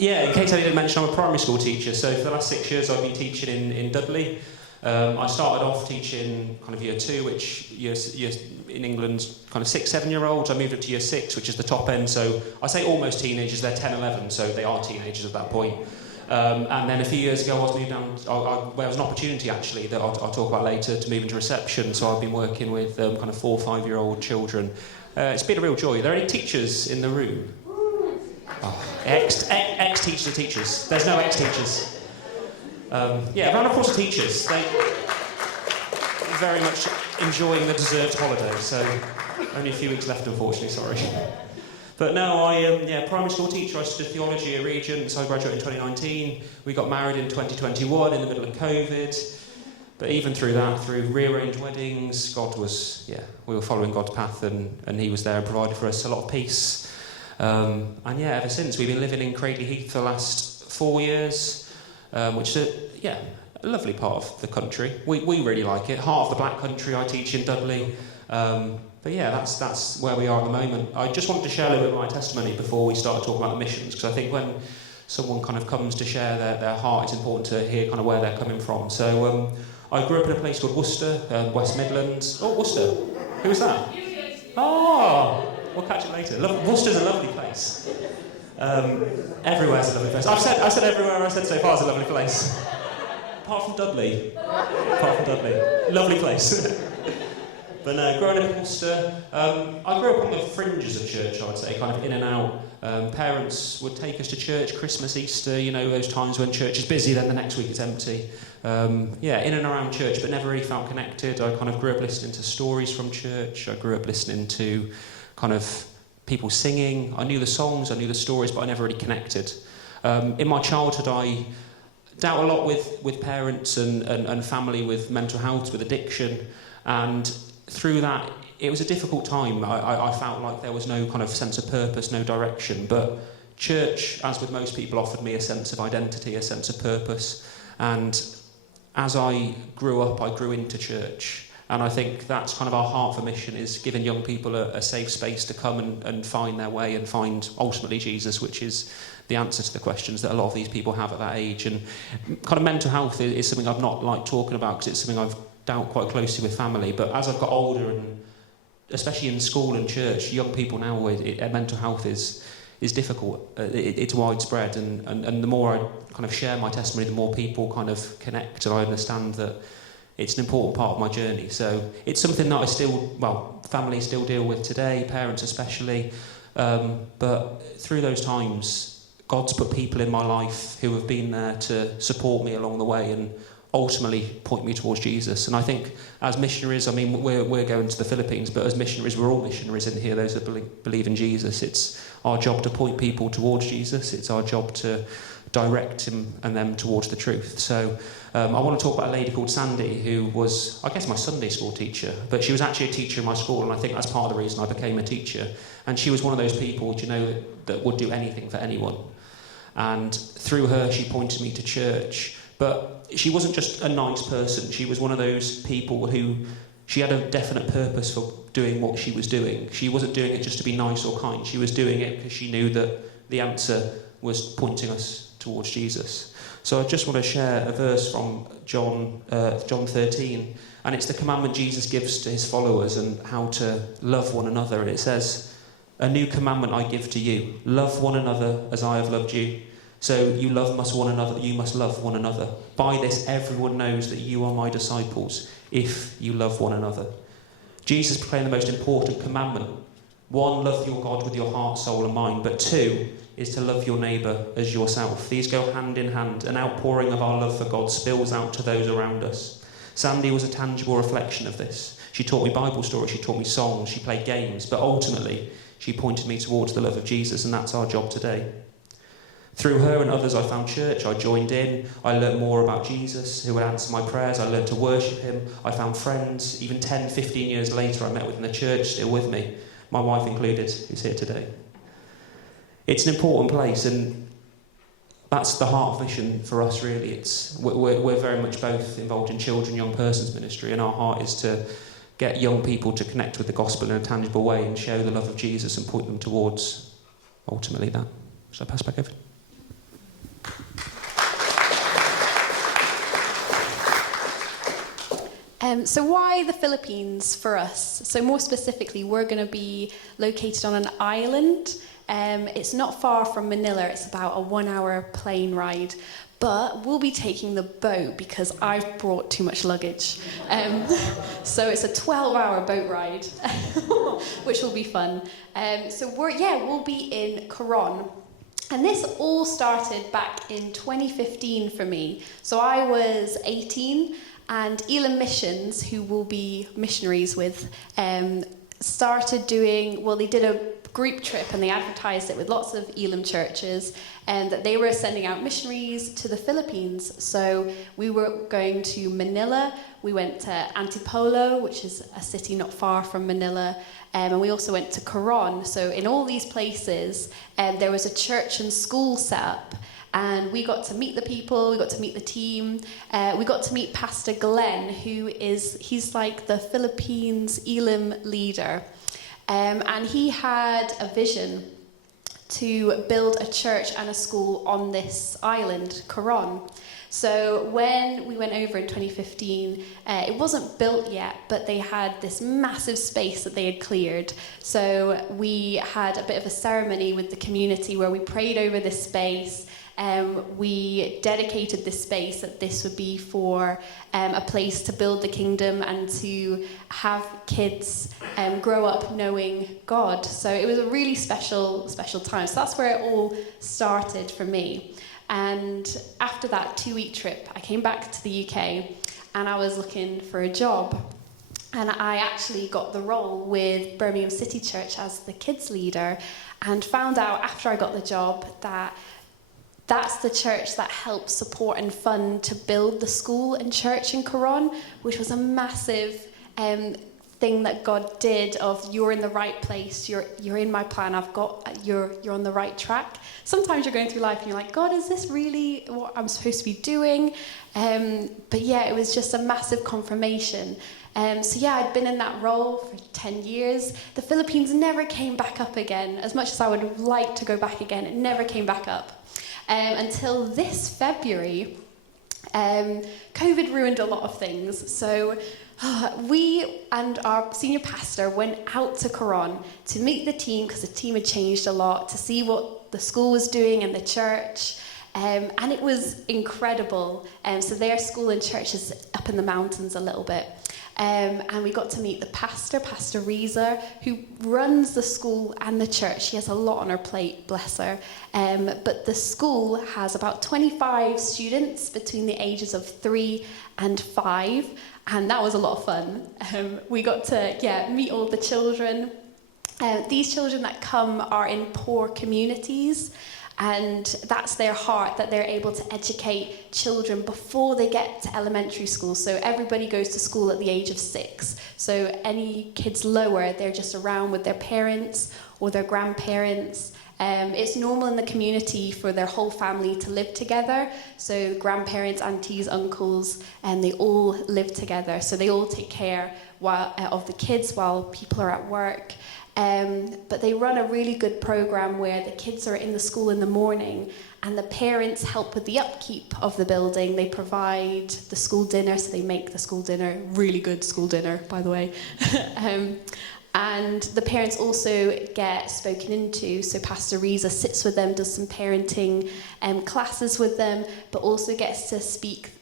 Yeah, in case I didn't mention, I'm a primary school teacher, so for the last 6 years I've been teaching in Dudley. I started off teaching kind of year 2, which year in England, kind of 6, 7-year-olds. I moved up to year 6, which is the top end, so I say almost teenagers, they're 10, 11, so they are teenagers at that point. And then a few years ago I was moved down, there was an opportunity actually that I'll talk about later to move into reception, so I've been working with kind of 4 or 5-year-old children. It's been a real joy. Are there any teachers in the room? Oh, ex-teachers are teachers. There's no ex-teachers. Yeah, round of applause for teachers. They very much enjoying the deserved holiday, so only a few weeks left, unfortunately, sorry. But no, I am primary school teacher. I studied theology at Regent, so I graduated in 2019. We got married in 2021 in the middle of COVID. But even through that, through rearranged weddings, we were following God's path, and he was there and provided for us a lot of peace. And ever since, we've been living in Cradley Heath for the last 4 years, which is a lovely part of the country. We really like it. Heart of the Black Country, I teach in Dudley. But yeah, that's where we are at the moment. I just wanted to share a little bit of my testimony before we start talking about the missions, because I think when someone kind of comes to share their heart, it's important to hear kind of where they're coming from. So I grew up in a place called Worcester, West Midlands. Oh, Worcester. Who was that? Oh, we'll catch it later. Worcester's a lovely place. Everywhere's a lovely place. I said everywhere I said so far is a lovely place. Apart from Dudley. Lovely place. But no, growing up in Worcester, I grew up on the fringes of church, I would say, kind of in and out. Parents would take us to church, Christmas, Easter, those times when church is busy, then the next week it's empty. In and around church, but never really felt connected. I kind of grew up listening to stories from church. I grew up listening to kind of people singing. I knew the songs, I knew the stories, but I never really connected. In my childhood, I dealt a lot with parents and family with mental health, with addiction, and through that, it was a difficult time. I felt like there was no kind of sense of purpose, no direction, but church, as with most people, offered me a sense of identity, a sense of purpose, and as I grew up, I grew into church. And I think that's kind of our heart for mission, is giving young people a safe space to come and find their way and find ultimately Jesus, which is the answer to the questions that a lot of these people have at that age. And kind of mental health is something I've not liked talking about, because it's something I've dealt quite closely with family. But as I've got older, and especially in school and church, young people now, mental health is difficult. It's widespread, and the more I kind of share my testimony, the more people kind of connect, and I understand that it's an important part of my journey. So it's something that families still deal with today, parents especially. But through those times, God's put people in my life who have been there to support me along the way and ultimately point me towards Jesus. And I think as missionaries, we're going to the Philippines, but as missionaries, we're all missionaries in here, those that believe in Jesus. It's our job to point people towards Jesus. It's our job to direct him and them towards the truth. So I want to talk about a lady called Sandy, who was, I guess, my Sunday school teacher, but she was actually a teacher in my school, and I think that's part of the reason I became a teacher. And she was one of those people, that would do anything for anyone. And through her, she pointed me to church. But she wasn't just a nice person. She was one of those people who, she had a definite purpose for doing what she was doing. She wasn't doing it just to be nice or kind. She was doing it because she knew that the answer was pointing us towards Jesus. So I just want to share a verse from John 13, and it's the commandment Jesus gives to his followers and how to love one another. And it says, "A new commandment I give to you, love one another as I have loved you. So you must love one another. By this everyone knows that you are my disciples, if you love one another." Jesus proclaimed the most important commandment. 1, love your God with your heart, soul and mind. But 2 is to love your neighbour as yourself. These go hand in hand. An outpouring of our love for God spills out to those around us. Sandy was a tangible reflection of this. She taught me Bible stories, she taught me songs, she played games, but ultimately she pointed me towards the love of Jesus, and that's our job today. Through her and others, I found church, I joined in, I learned more about Jesus, who would answer my prayers, I learned to worship him, I found friends. Even 10, 15 years later, I met within the church, still with me, my wife included, who's here today. It's an important place, and that's the heart of mission for us, really. We're very much both involved in children, young persons ministry, and our heart is to get young people to connect with the gospel in a tangible way and show the love of Jesus and point them towards, ultimately, that. Shall I pass back over? So why the Philippines for us? So more specifically, we're going to be located on an island. It's not far from Manila. It's about a 1-hour plane ride. But we'll be taking the boat because I've brought too much luggage. So it's a 12-hour boat ride, which will be fun. So we'll be in Coron. And this all started back in 2015 for me. So I was 18, and Elam Missions, who we'll be missionaries with, started doing, they did a group trip and they advertised it with lots of Elam churches, and that they were sending out missionaries to the Philippines. So we were going to Manila, we went to Antipolo, which is a city not far from Manila, and we also went to Coron. So in all these places, there was a church and school set up, and we got to meet the people, we got to meet the team, we got to meet Pastor Glenn, he's like the Philippines Elam leader. And he had a vision to build a church and a school on this island, Coron. So when we went over in 2015, it wasn't built yet, but they had this massive space that they had cleared. So we had a bit of a ceremony with the community where we prayed over this space. We dedicated this space that this would be for a place to build the kingdom and to have kids grow up knowing God. So it was a really special time. So that's where it all started for me. And after that 2-week trip, I came back to the UK and I was looking for a job. And I actually got the role with Birmingham City Church as the kids leader, and found out after I got the job that that's the church that helped support and fund to build the school and church in Coron, which was a massive thing that God did of, you're in the right place, you're in my plan, you're on the right track. Sometimes you're going through life and you're like, God, is this really what I'm supposed to be doing? But yeah, it was just a massive confirmation. I'd been in that role for 10 years. The Philippines never came back up again. As much as I would have liked to go back again, it never came back up. Until this February, COVID ruined a lot of things. So we and our senior pastor went out to Coron to meet the team, because the team had changed a lot, to see what the school was doing and the church. And it was incredible. So their school and church is up in the mountains a little bit. And we got to meet the Pastor Reza, who runs the school and the church. She has a lot on her plate, bless her. But the school has about 25 students between the ages of 3 and 5. And that was a lot of fun. We got to meet all the children. These children that come are in poor communities. And that's their heart, that they're able to educate children before they get to elementary school. So everybody goes to school at the age of 6. So any kids lower, they're just around with their parents or their grandparents. It's normal in the community for their whole family to live together. So grandparents, aunties, uncles, and they all live together. So they all take care of the kids while people are at work. But they run a really good program where the kids are in the school in the morning and the parents help with the upkeep of the building. They provide the school dinner, so they make the school dinner, really good school dinner, by the way. And the parents also get spoken into, so Pastor Reza sits with them, does some parenting classes with them, but also gets to speak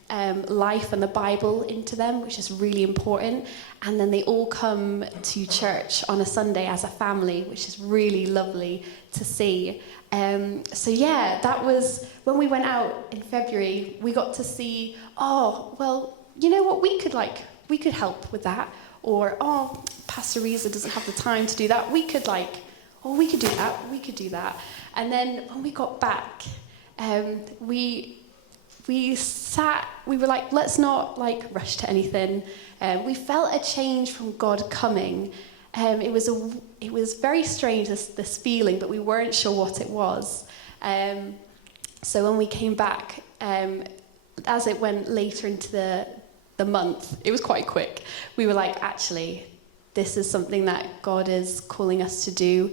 life and the Bible into them, which is really important. And then they all come to church on a Sunday as a family, which is really lovely to see. That was when we went out in February. We got to see, you know what, we could help with that. Or, Pastor Reza doesn't have the time to do that. We could do that. And then when we got back, we were like, let's not rush to anything. We felt a change from God coming. It was very strange, this feeling, but we weren't sure what it was. So when we came back, as it went later into the month, it was quite quick. We were like, actually, this is something that God is calling us to do.